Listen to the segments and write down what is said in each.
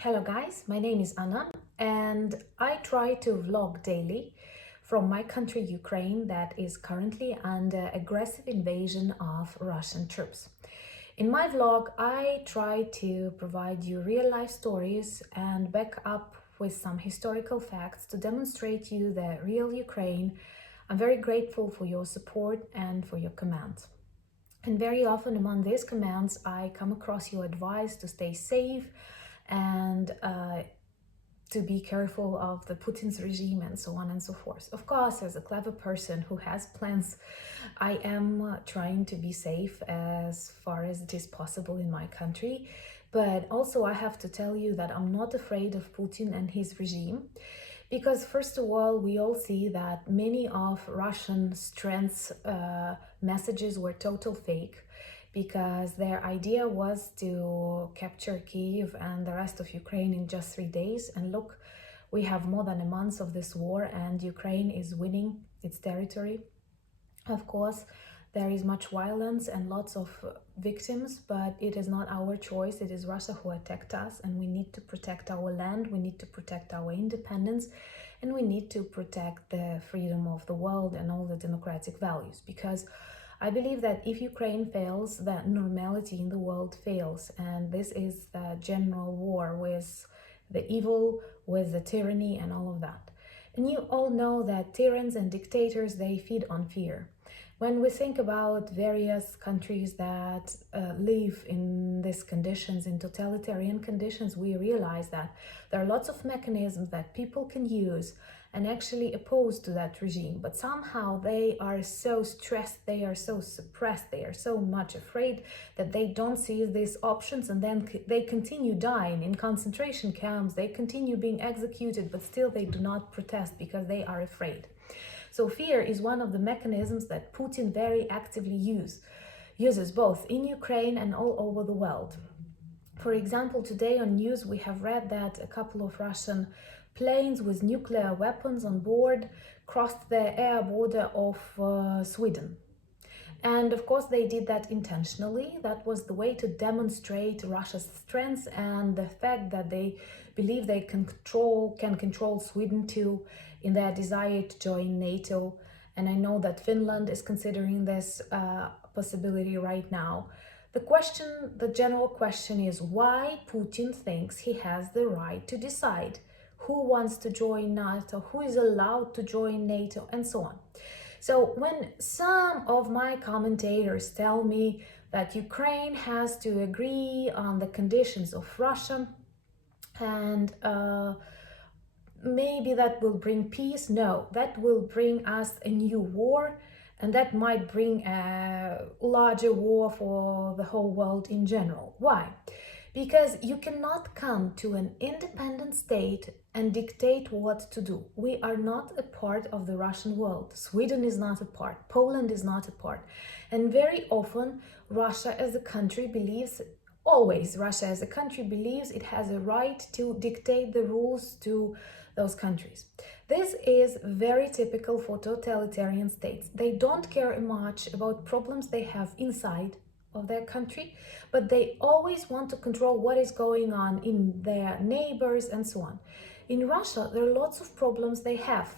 Hello guys, my name is Anna and I try to vlog daily from my country Ukraine that is currently under aggressive invasion of Russian troops. In my vlog, I try to provide you real life stories and back up with some historical facts to demonstrate you the real Ukraine. I'm very grateful for your support and for your comments. And very often among these commands, I come across your advice to stay safe and to be careful of the Putin's regime and so on and so forth. Of course, as a clever person who has plans, I am trying to be safe as far as it is possible in my country. But also I have to tell you that I'm not afraid of Putin and his regime. Because first of all, we all see that many of Russian strengths messages were total fake, because their idea was to capture Kyiv and the rest of Ukraine in just 3 days. And look, we have more than a month of this war and Ukraine is winning its territory. Of course, there is much violence and lots of victims, but it is not our choice. It is Russia who attacked us, and we need to protect our land, we need to protect our independence, and we need to protect the freedom of the world and all the democratic values. Because I believe that if Ukraine fails, that normality in the world fails, and this is the general war with the evil, with the tyranny and all of that. And you all know that tyrants and dictators, they feed on fear. When we think about various countries that live in these conditions, in totalitarian conditions, we realize that there are lots of mechanisms that people can use and actually oppose to that regime. But somehow they are so stressed, they are so suppressed, they are so much afraid that they don't see these options, and then they continue dying in concentration camps, they continue being executed, but still they do not protest because they are afraid. So fear is one of the mechanisms that Putin very actively uses both in Ukraine and all over the world. For example, today on news we have read that a couple of Russian planes with nuclear weapons on board crossed the air border of Sweden. And of course they did that intentionally. That was the way to demonstrate Russia's strength and the fact that they believe they can control Sweden too in their desire to join NATO. And I know that Finland is considering this possibility right now. The general question is why Putin thinks he has the right to decide who wants to join NATO, who is allowed to join NATO, and so on. So when some of my commentators tell me that Ukraine has to agree on the conditions of Russia and maybe that will bring peace, no, that will bring us a new war, and that might bring a larger war for the whole world in general. Why? Because you cannot come to an independent state and dictate what to do. We are not a part of the Russian world. Sweden is not a part. Poland is not a part. And very often, Russia as a country believes it has a right to dictate the rules to those countries. This is very typical for totalitarian states. They don't care much about problems they have inside of their country, but they always want to control what is going on in their neighbors and so on. In Russia, there are lots of problems they have.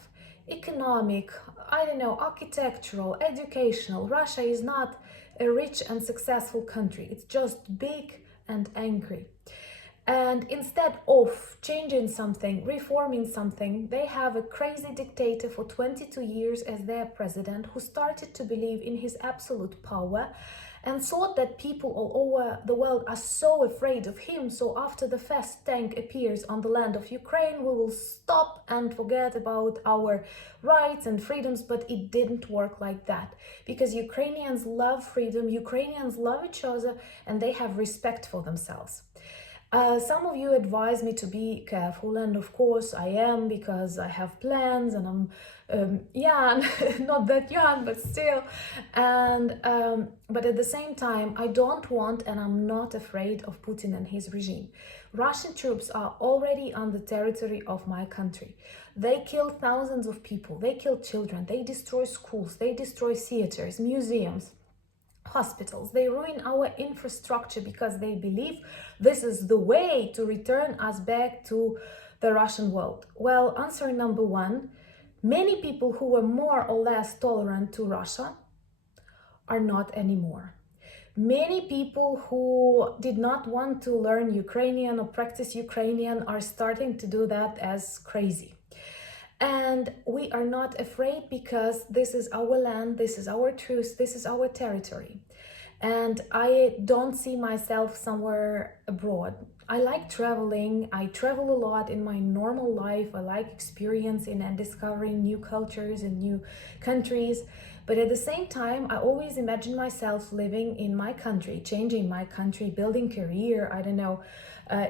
Economic, architectural, educational. Russia is not a rich and successful country. It's just big and angry. And instead of changing something, reforming something, they have a crazy dictator for 22 years as their president, who started to believe in his absolute power and thought that people all over the world are so afraid of him. So after the first tank appears on the land of Ukraine, we will stop and forget about our rights and freedoms. But it didn't work like that, because Ukrainians love freedom, Ukrainians love each other, and they have respect for themselves. Some of you advise me to be careful, and of course I am, because I have plans and I'm young, not that young, but still. And but at the same time, I don't want and I'm not afraid of Putin and his regime. Russian troops are already on the territory of my country. They kill thousands of people, they kill children, they destroy schools, they destroy theaters, museums, hospitals. They ruin our infrastructure because they believe this is the way to return us back to the Russian world. Well, answer number one, many people who were more or less tolerant to Russia are not anymore. Many people who did not want to learn Ukrainian or practice Ukrainian are starting to do that as crazy. And we are not afraid because this is our land, this is our truth, this is our territory. And I don't see myself somewhere abroad. I like traveling. I travel a lot in my normal life. I like experiencing and discovering new cultures and new countries. But at the same time, I always imagine myself living in my country, changing my country, building career, I don't know,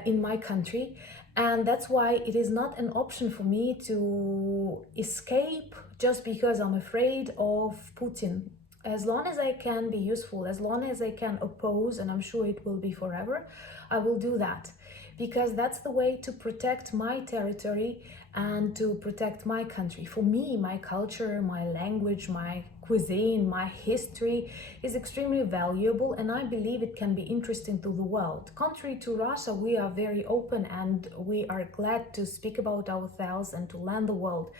in my country. And that's why it is not an option for me to escape just because I'm afraid of Putin. As long as I can be useful, as long as I can oppose, and I'm sure it will be forever, I will do that. Because that's the way to protect my territory and to protect my country. For me, my culture, my language, my cuisine, my history is extremely valuable, and I believe it can be interesting to the world. Contrary to Russia, we are very open and we are glad to speak about ourselves and to learn the world.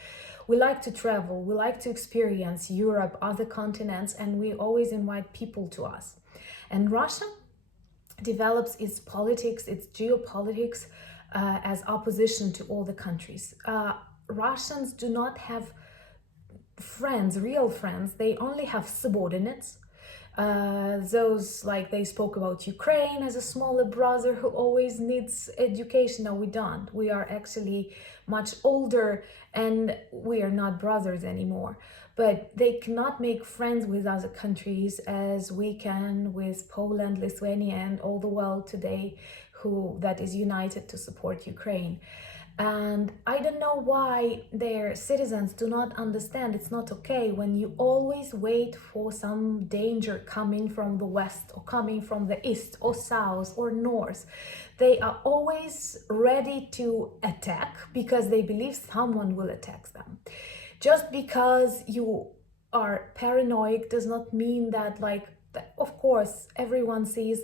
We like to travel, we like to experience Europe, other continents, and we always invite people to us. And Russia develops its politics, its geopolitics as opposition to all the countries. Russians do not have friends, real friends. They only have subordinates. Those, like, they spoke about Ukraine as a smaller brother who always needs education. No, we don't. We are actually much older and we are not brothers anymore. But they cannot make friends with other countries as we can with Poland, Lithuania, and all the world today that is united to support Ukraine. And I don't know why their citizens do not understand it's not okay when you always wait for some danger coming from the west or coming from the east or south or north. They are always ready to attack because they believe someone will attack them. Just because you are paranoid does not mean that, of course, everyone sees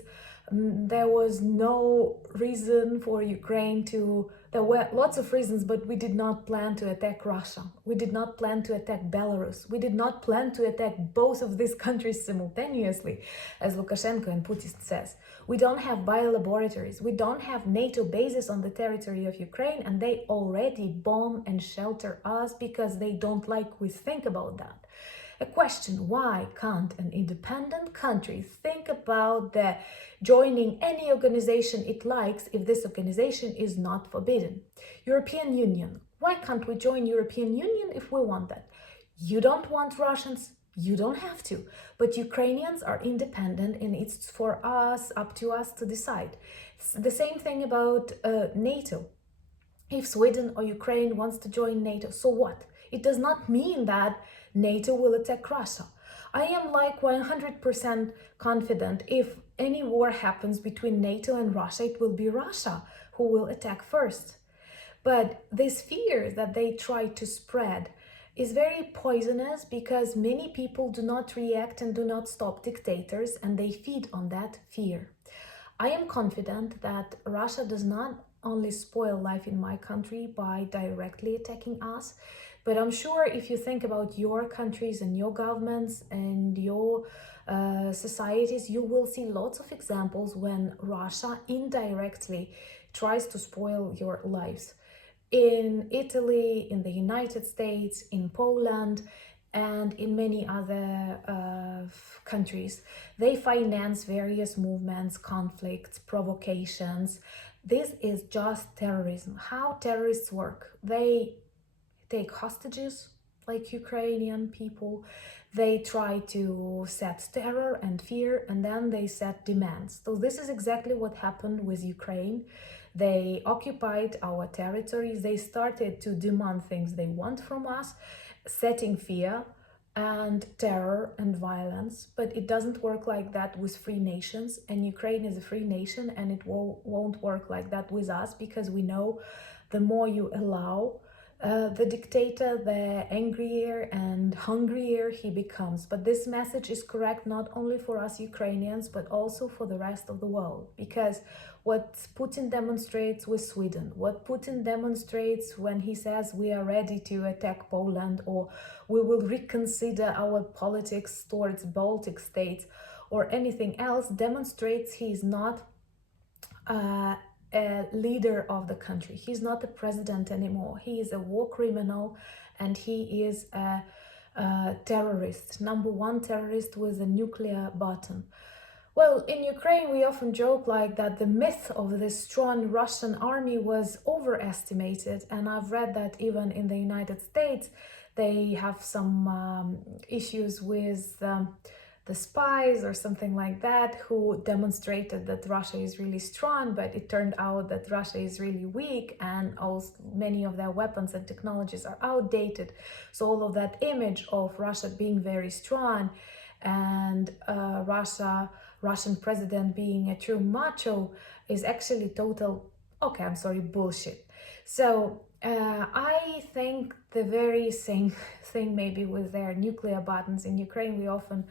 there was no reason for Ukraine to. There were lots of reasons, but we did not plan to attack Russia. We did not plan to attack Belarus. We did not plan to attack both of these countries simultaneously, as Lukashenko and Putin says. We don't have biolaboratories. We don't have NATO bases on the territory of Ukraine, and they already bomb and shelter us because they don't like we think about that. A question: why can't an independent country think about joining any organization it likes if this organization is not forbidden? European Union. Why can't we join European Union if we want that? You don't want Russians, you don't have to. But Ukrainians are independent and it's for us, up to us to decide. It's the same thing about NATO. If Sweden or Ukraine wants to join NATO, so what? It does not mean that NATO will attack Russia. I am 100% confident if any war happens between NATO and Russia, it will be Russia who will attack first. But this fear that they try to spread is very poisonous because many people do not react and do not stop dictators, and they feed on that fear. I am confident that Russia does not only spoil life in my country by directly attacking us, but I'm sure if you think about your countries and your governments and your societies, you will see lots of examples when Russia indirectly tries to spoil your lives. In Italy, in the United States, in Poland, and in many other countries, they finance various movements, conflicts, provocations. This is just terrorism. How terrorists work: they take hostages, like Ukrainian people. They try to set terror and fear, and then they set demands. So this is exactly what happened with Ukraine. They occupied our territories. They started to demand things they want from us, setting fear and terror and violence. But it doesn't work like that with free nations, and Ukraine is a free nation, and it won't work like that with us, because we know the more you allow, the dictator, the angrier and hungrier he becomes. But this message is correct not only for us Ukrainians, but also for the rest of the world. Because what Putin demonstrates with Sweden, what Putin demonstrates when he says we are ready to attack Poland, or we will reconsider our politics towards Baltic states, or anything else, demonstrates he is not a leader of the country. He's not the president anymore. He is a war criminal, and he is a terrorist, number one terrorist with a nuclear button. Well, in Ukraine, we often joke like that the myth of the strong Russian army was overestimated, and I've read that even in the United States, they have some issues with the spies or something like that, who demonstrated that Russia is really strong, but it turned out that Russia is really weak, and also many of their weapons and technologies are outdated. So all of that image of Russia being very strong and Russian president being a true macho is actually total, okay, I'm sorry, bullshit. So I think the very same thing maybe with their nuclear buttons. In Ukraine, we often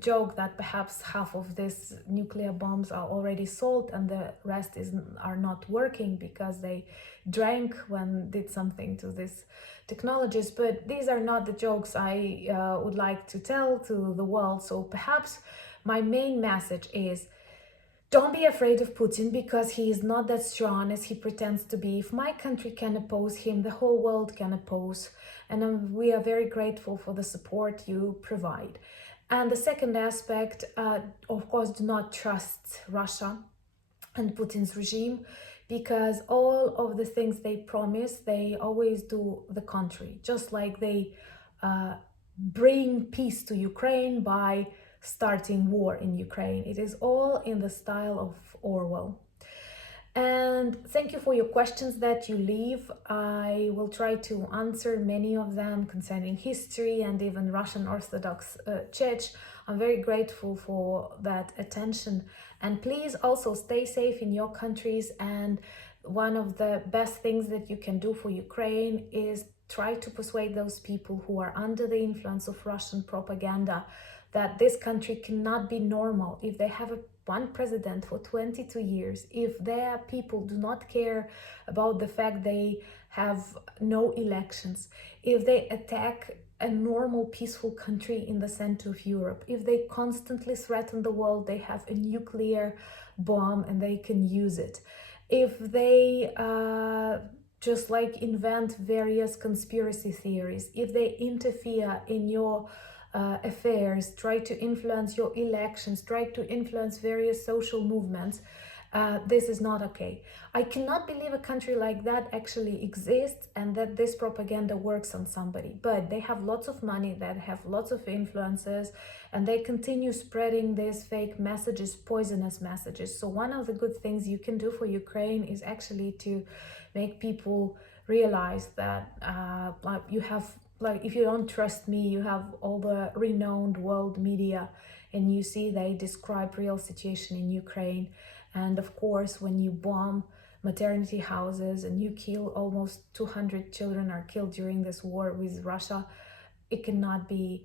joke that perhaps half of these nuclear bombs are already sold and the rest are not working because they drank when did something to these technologies. But these are not the jokes I would like to tell to the world. So perhaps my main message is, don't be afraid of Putin, because he is not that strong as he pretends to be. If my country can oppose him, the whole world can oppose. And we are very grateful for the support you provide. And the second aspect, of course, do not trust Russia and Putin's regime, because all of the things they promise, they always do the contrary. Just like they bring peace to Ukraine by starting war in Ukraine. It is all in the style of Orwell. And thank you for your questions that you leave. I will try to answer many of them concerning history and even Russian Orthodox Church. I'm very grateful for that attention. And please also stay safe in your countries. And one of the best things that you can do for Ukraine is try to persuade those people who are under the influence of Russian propaganda that this country cannot be normal if they have one president for 22 years, if their people do not care about the fact they have no elections, if they attack a normal peaceful country in the center of Europe, if they constantly threaten the world, they have a nuclear bomb and they can use it, if they just like invent various conspiracy theories, if they interfere in your affairs, try to influence your elections, try to influence various social movements, this is not okay. I cannot believe a country like that actually exists and that this propaganda works on somebody. But they have lots of money, that have lots of influences, and they continue spreading these fake messages, poisonous messages. So one of the good things you can do for Ukraine is actually to make people realize that you have, like, if you don't trust me, you have all the renowned world media, and you see they describe real situation in Ukraine. And of course, when you bomb maternity houses and you kill almost 200 children are killed during this war with Russia, it cannot be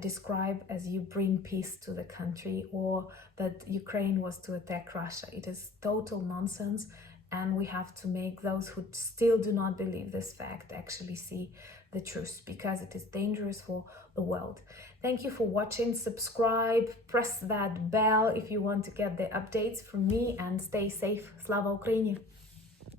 described as you bring peace to the country or that Ukraine was to attack Russia. It is total nonsense. And we have to make those who still do not believe this fact actually see the truth, because it is dangerous for the world. Thank you for watching. Subscribe, press that bell if you want to get the updates from me, and stay safe. Slava Ukraini!